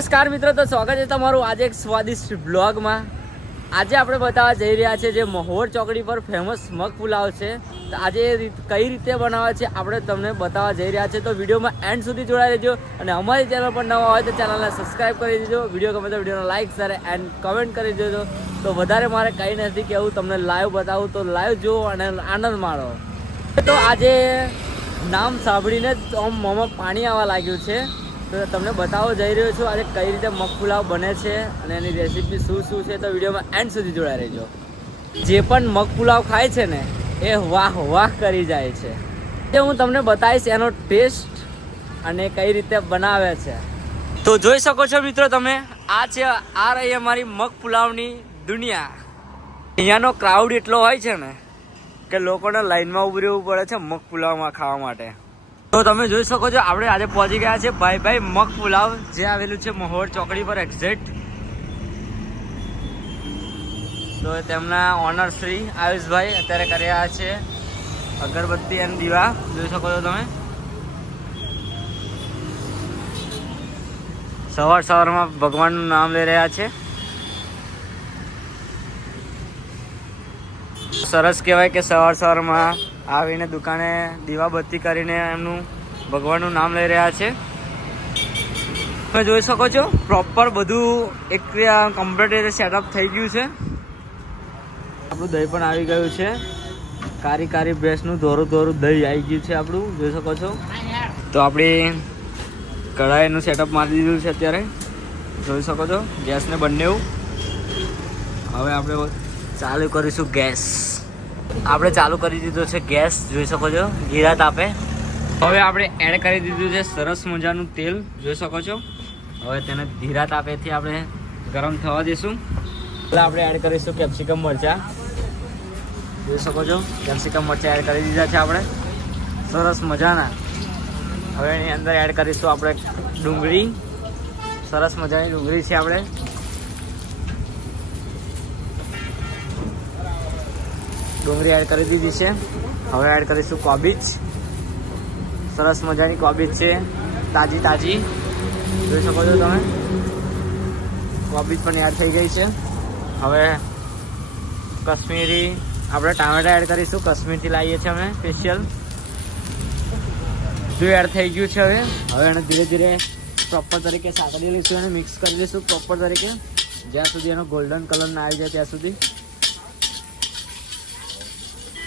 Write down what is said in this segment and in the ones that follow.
નમસ્કાર મિત્રો, તો સ્વાગત છે તમારું આજે એક સ્વાદિષ્ટ બ્લોગમાં। આજે આપણે બતાવવા જઈ રહ્યા છે જે મહોર ચોકડી પર ફેમસ મગ પુલાવ છે। તો આજે કઈ રીતે બનાવે છે આપણે તમને બતાવવા જઈ રહ્યા છે। તો વિડીયોમાં એન્ડ સુધી જોડાઈ રહેજો અને અમારી ચેનલ પર નવા હોય તો ચેનલને સબસ્ક્રાઈબ કરી દેજો। વિડીયો ગમે તો વિડીયોને લાઈક શેર એન્ડ કમેન્ટ કરી દેજો। તો વધારે મારે કંઈ નથી કહેવું, તમને લાઈવ બતાવું તો લાઈવ જુઓ અને આનંદ માણો। તો આજે નામ સાંભળીને જ મોંમાં પાણી આવવા લાગ્યું છે। તો તમને બતાવવા જઈ રહ્યો છું આજે કઈ રીતે મગ પુલાવ બને છે અને એની રેસીપી શું છે। તો વિડીયોમાં એન્ડ સુધી જોડાઈ રહેજો। જે પણ મગ પુલાવ ખાય છે ને એ વાહ વાહ કરી જાય છે। તે હું તમને બતાવીશ એનો ટેસ્ટ અને કઈ રીતે બનાવે છે। તો જોઈ શકો છો મિત્રો તમે, આ રહી અમારી મગ પુલાવની દુનિયા। અહીંયાનો ક્રાઉડ એટલો હોય છે ને કે લોકોને લાઈનમાં ઊભું રહેવું પડે છે મગ પુલાવમાં ખાવા માટે। તો તમે જોઈ શકો છો આપણે આજે પહોંચી ગયા છે ભાઈ મગ પુલાવ, જે આવેલું છે મહોર ચોકડી પર એક્ઝેક્ટ। તો તેમના ઓનર શ્રી આયુષભાઈ અત્યારે કર્યા છે અગરબત્તી અને દીવા, જોઈ શકો છો તમે। સવારમાં ભગવાનનું નામ લઈ રહ્યા છે। સરસ કહેવાય કે સવારમાં આવીને દુકાને દીવાબત્તી કરીને એમનું ભગવાનનું નામ લઈ રહ્યા છે। તમે જોઈ શકો છો પ્રોપર બધું એક કમ્પ્લીટ રીતે સેટઅપ થઈ ગયું છે। આપણું દહીં પણ આવી ગયું છે, કારી ભેંસનું ધોરું દહીં આવી ગયું છે આપણું, જોઈ શકો છો। તો આપણી કઢાઈનું સેટઅપ મારી દીધું છે અત્યારે, જોઈ શકો છો ગેસને બંને। હવે આપણે ચાલુ કરીશું ગેસ। આપણે ચાલુ કરી દીધો છે ગેસ, જોઈ શકો છો જીરા તાપે। હવે આપણે એડ કરી દીધું છે સરસ મજાનું તેલ, જોઈ શકો છો। હવે તેને ધીરા તાપેથી આપણે ગરમ થવા દઈશું। એટલે આપણે એડ કરીશું કેપ્સિકમ મરચાં, જોઈ શકો છો કેપ્સિકમ મરચાં એડ કરી દીધા છે આપણે સરસ મજાના। હવે એની અંદર એડ કરીશું આપણે ડુંગળી, સરસ મજાની ડુંગળી છે આપણે। ડુંગળી એડ કરી દીધી છે। હવે એડ કરીશું કોબીજ, સરસ મજાની કોબીજ છે તાજી, જોઈ શકો છો તમે। કોબીજ પણ એડ થઈ ગઈ છે। હવે કશ્મીરી આપણે ટામેટા એડ કરીશું, કશ્મીરથી લાવીએ છીએ અમે સ્પેશિયલ। જો એડ થઈ ગયું છે। હવે એને ધીરે ધીરે પ્રોપર તરીકે સાંકળી લઈશું અને મિક્સ કરી લઈશું પ્રોપર તરીકે, જ્યાં સુધી એનો ગોલ્ડન કલર ના આવી જાય ત્યાં સુધી।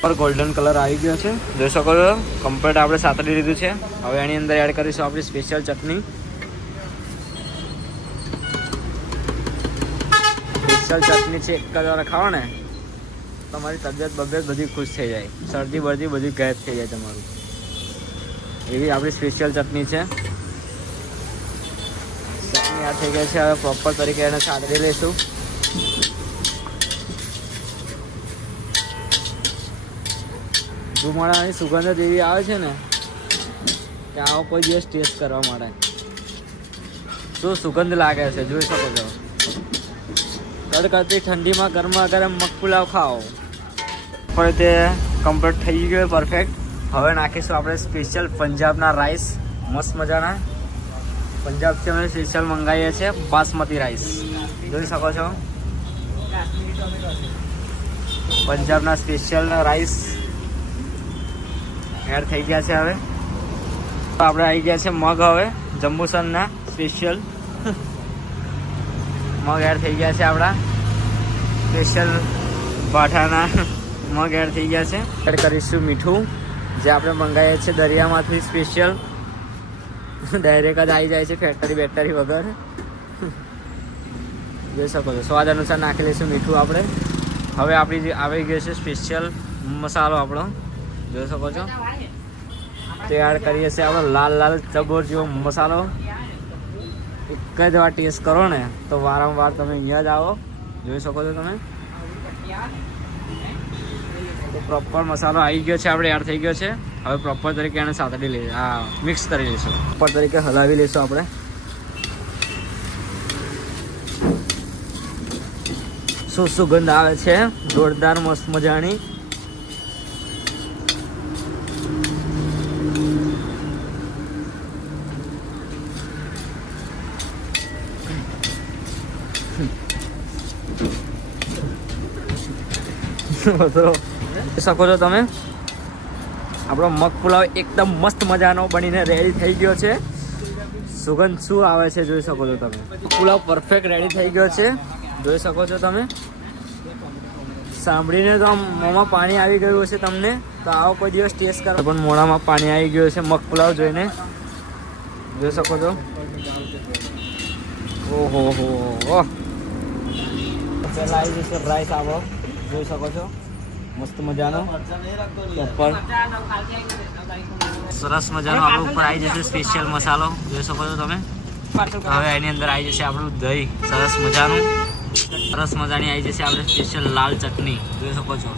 પર ગોલ્ડન કલર આવી ગયો છે, જોઈ શકો છો કમ્પ્લીટ આપણે સાતળી લીધું છે। હવે એની અંદર એડ કરીશું આપણી સ્પેશિયલ ચટણી। સ્પેશિયલ ચટણી છે, એક જ વાર ખાઓ ને તમારી તબિયત બધી ખુશ થઈ જાય, શરદી બરદી બધી ગાયબ થઈ જાય તમારું, એવી આપણી સ્પેશિયલ ચટણી છે। ચટણી આ થઈ ગઈ છે। હવે પ્રોપર તરીકે એને સાતળી લઈશું। ધુમાડાની સુગંધ એવી આવે છે ને કે આવો કોઈ દિવસ ટેસ્ટ કરવા માટે શું સુગંધ લાગે છે, જોઈ શકો છો। કડકડતી ઠંડીમાં ગરમા ગરમ મગ પુલાવ ખાઓ। પણ તે કમ્પ્લીટ થઈ ગયો પરફેક્ટ। હવે નાખીશું આપણે સ્પેશિયલ પંજાબના રાઈસ, મસ્ત મજાના પંજાબથી અમે સ્પેશિયલ મંગાવીએ છીએ બાસમતી રાઈસ, જોઈ શકો છો પંજાબના સ્પેશિયલ રાઈસ એડ થઈ ગયા છે। હવે આપણે આવી ગયા છે મગ, હવે જંબુસરના સ્પેશિયલ મગ એડ થઈ ગયા છે આપણા સ્પેશિયલ ભાઠાના મગ એડ થઈ ગયા છે। એડ કરીશું મીઠું, જે આપણે મંગાવીએ છીએ દરિયામાંથી સ્પેશિયલ, ડાયરેક્ટ જ આવી જાય છે બેટરી વગર, જોઈ શકો છો। સ્વાદ અનુસાર નાખી લઈશું મીઠું આપણે। હવે આપણી આવી ગયો છે સ્પેશિયલ મસાલો આપણો, જોઈ શકો છો। તે એડ કરીએ છીએ આપણે લાલ ચબોર જેવો મસાલો। એક જ વાર ટેસ્ટ કરો ને તો વારંવાર તમે અહીંયા જ આવો, જોઈ શકો છો તમે। તો પ્રોપર મસાલો આવી ગયો છે આપણે, એડ થઈ ગયો છે। હવે પ્રોપર તરીકે એને સાતળી લઈએ, મિક્સ કરી લઈશું, પ્રોપર તરીકે હલાવી લઈશું આપણે। શું સુગંધ આવે છે જોરદાર મસ્ત મજાની। શકો છો તમે આપણો મગ પુલાવ એકદમ મસ્ત મજાનો બનીને રેડી થઈ ગયો છે. સુગંધ શું આવે છે જોઈ શકો છો તમે. પુલાવ પરફેક્ટ રેડી થઈ ગયો છે જોઈ શકો છો તમે. સાંભળીને તો આમ મોંમાં પાણી આવી ગયું હશે તમને. તો આવો કોઈ દિવસ ટેસ્ટ કરો પણ મોઢામાં પાણી આવી ગયું છે મગ પુલાવ જોઈને. જોઈ શકો છો. ઓહો હો પેલા આવી જશે રાઈસ આવો જોઈ શકો છો મસ્ત મજાનો. ઉપર સરસ મજાનો આપણો ઉપર આવી જશે સ્પેશિયલ મસાલો જોઈ શકો છો તમે. હવે એની અંદર આવી જશે આપણું દહીં સરસ મજાનું. સરસ મજાની આવી જશે આપણે સ્પેશિયલ લાલ ચટણી જોઈ શકો છો.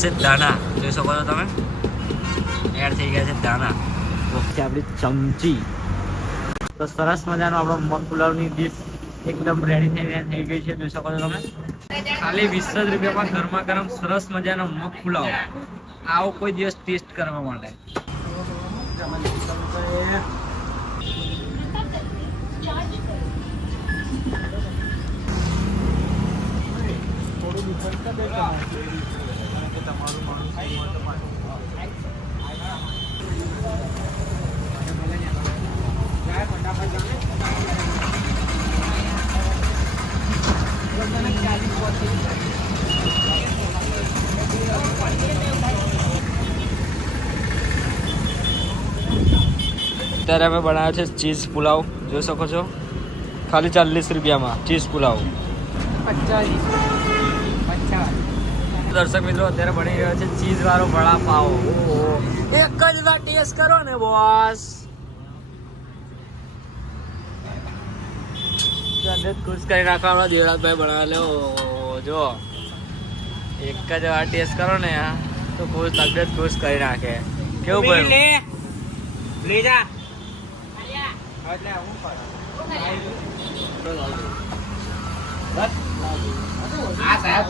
છે દાણા જોઈ શકો છો તમે. એડ થઈ ગયા છે દાણા. ઓકે આપણી ચમચી. તો સરસ મજાનો આપણો મગ પુલાવની ડીશ એકદમ રેડી થઈ ગઈ છે જોઈ શકો છો તમે. ખાલી 20 જ રૂપિયામાં ગરમા ગરમ સરસ મજાનો મગ પુલાવ. આવો કોઈ દિવસ ટેસ્ટ કરવા માટે. અત્યારે અમે બનાવ્યો છે ચીઝ પુલાવ જોઈ શકો છો. ખાલી 40 રૂપિયામાં ચીઝ પુલાવ. દર્શક મિત્રો અત્યારે બની રહ્યો છે ચીઝ વાળો વડાપાવ. એક જ વાર ટેસ્ટ કરો ને બોસ. તબિયત ખુશ કરી નાખવાનો દેવરાજભાઈ બનાવે લે. જો એક જ વાર ટેસ્ટ કરો ને તો તબિયત ખુશ કરી નાખે. કેવું ભાઈ લઈ જા. આ સાહેબ